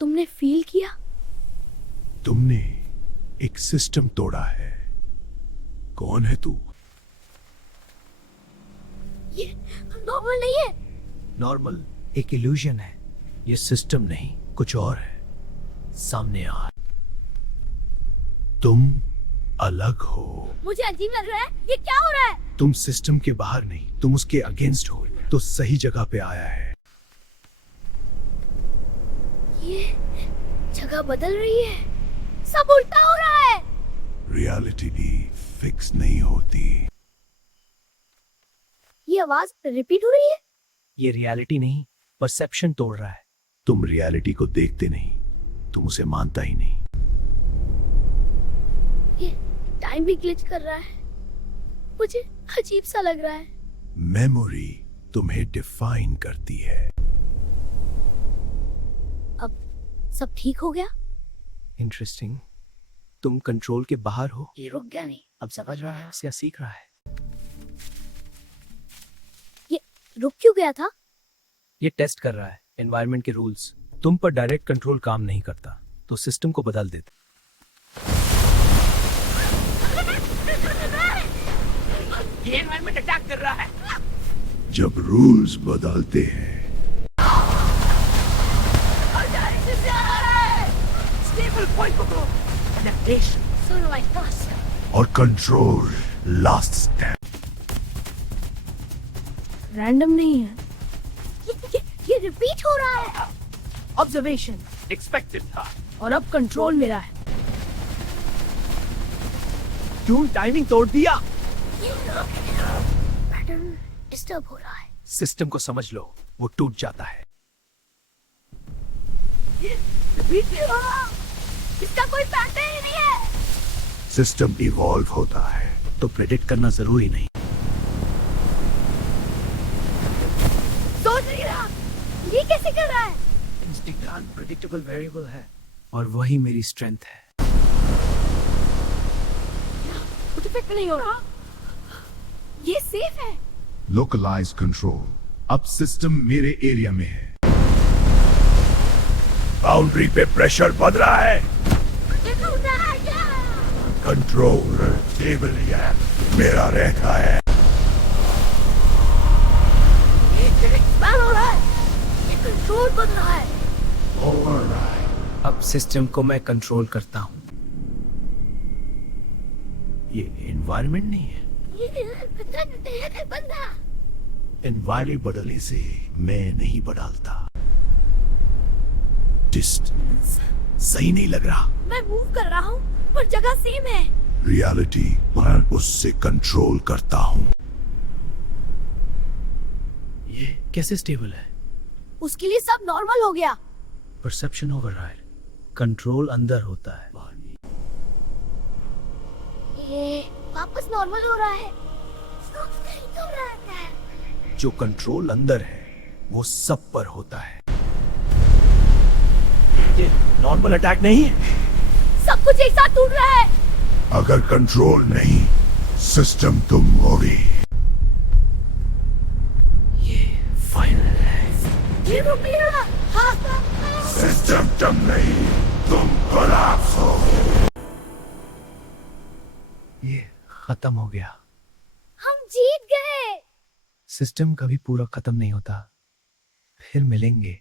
तुमने फील किया? तुमने एक सिस्टम तोड़ा है। कौन है तू? ये नॉर्मल नहीं है। नॉर्मल एक इल्यूजन है। ये सिस्टम नहीं, कुछ और है। सामने आ। तुम अलग हो। मुझे अजीब लग रहा है। ये क्या हो रहा है? तुम सिस्टम के बाहर नहीं, तुम उसके अगेंस्ट हो। तो सही जगह पे आया है। ये जगह बदल रही है। सब उल्टा हो रहा है। रियलिटी भी फिक्स नहीं होती। ये आवाज रिपीट हो रही है। ये रियलिटी नहीं, परसेप्शन तोड़ रहा है। तुम रियलिटी को देखते नहीं, तुम उसे मानता ही नहीं। ये टाइम भी ग्लिच कर रहा है। मुझे अजीब सा लग रहा है। मेमोरी तुम्हें डिफाइन करती है। अब सब ठीक हो गया? इंटरेस्टिंग। तुम कंट्रोल के बाहर हो। ये रुक गया नहीं, अब समझ रहा है। या सीख रहा है। ये रुक क्यों गया था? ये टेस्ट कर रहा है एनवायरनमेंट के रूल्स। तुम पर डायरेक्ट कंट्रोल काम नहीं करता, तो सिस्टम को बदल देता। ये एनवायरनमेंट अटैक कर रहा है। जब रूल्स बदलते हैं स्टेबल पॉइंट पकड़ो। एडेप्टेशन सुनो माय बॉस। और कंट्रोल लास्ट स्टेप। रैंडम नहीं है। ये रिपीट हो रहा है। ऑब्जर्वेशन एक्सपेक्टेड था। और अब कंट्रोल मेरा है। क्यों टाइमिंग तोड़ दिया? पैटर्न डिस्टर्ब हो रहा है। सिस्टम को समझ लो, वो टूट जाता है। रिपीट नहीं हो रहा। इसका कोई पैटर्न ही नहीं है। सिस्टम इवॉल्व होता है, तो प्रेडिक्ट करना जरूरी नहीं। सोच नहीं रहा। ये कैसे कर रहा है? इंस्टिंक्ट अनप्रेडिक्टेबल वेरिएबल है, और वही मेरी स्ट्रेंथ है। कुछ इफेक्ट नहीं हो रहा। ये सेफ है। Localise control. अब सिस्टम मेरे एरिया में है। बाउंड्री पे प्रेशर बढ़ रहा है। कंट्रोल टेबल मेरा रहता है। एक्सपैंड हो रहा है। ये कंट्रोल बन रहा है। अब सिस्टम को मैं कंट्रोल करता हूँ। ये एनवायरनमेंट नहीं है। ये बंदा। एनवायरनमेंट बदलने से मैं नहीं बदलता। डिस्टेंस सही नहीं लग रहा। मैं मूव कर रहा हूँ पर जगह सेम है। रियलिटी पर उससे कंट्रोल करता हूँ। ये कैसे स्टेबल है? उसके लिए सब नॉर्मल हो गया। Perception override. कंट्रोल अंदर होता है। ये वापस नॉर्मल हो रहा है। सब सही हो रहा है। जो कंट्रोल अंदर है वो सब पर होता है। ये नॉर्मल अटैक नहीं है। सब कुछ एक साथ टूट रहा है। अगर कंट्रोल नहीं, सिस्टम तुम होगी। ये फाइनल है। ये रुक नहीं रहा। हाँ। सिस्टम तुम नहीं, तुम कोलैप्स हो। ये खत्म हो गया। हम जीत गए। सिस्टम कभी पूरा खत्म नहीं होता। फिर मिलेंगे।